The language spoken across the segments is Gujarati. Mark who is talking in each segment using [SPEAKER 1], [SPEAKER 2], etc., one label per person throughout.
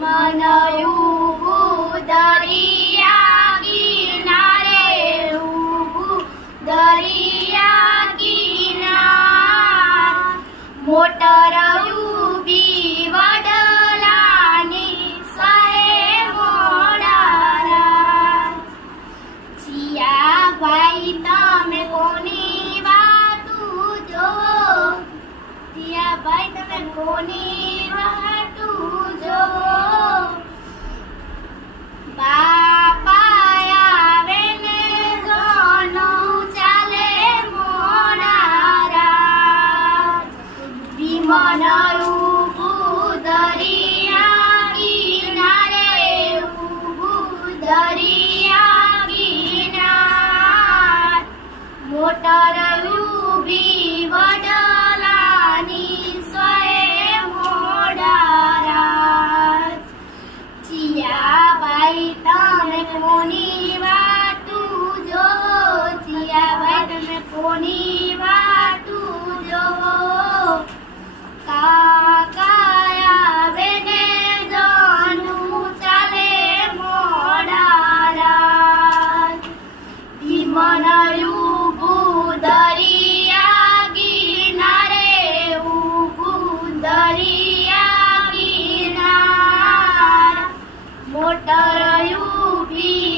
[SPEAKER 1] વિમનયું દરિયા કિનારે ઊભું દરિયા કિનાર મોટર ઊભી વડલાની સહે મોડારા જીયા ભાઈ તમે કોની વાતું જો જીયા ભાઈ તમે કોની ઊભું દરિયા કિનાર મોટર ઊભી વડલાની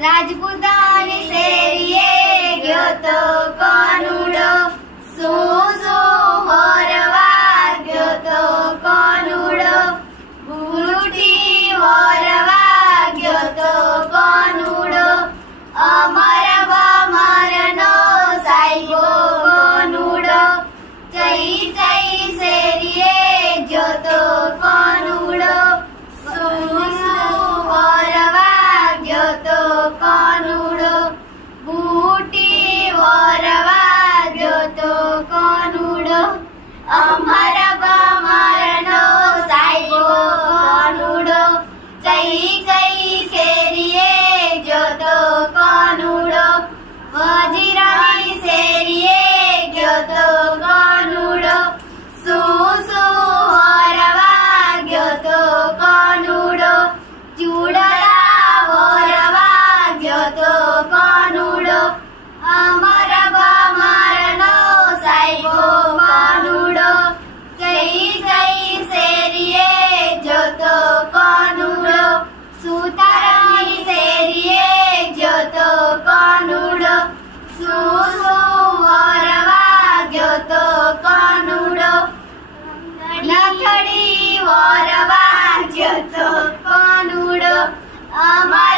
[SPEAKER 1] રાજપૂતાની શેરીએ
[SPEAKER 2] ગયો તો Bye.
[SPEAKER 1] Bye.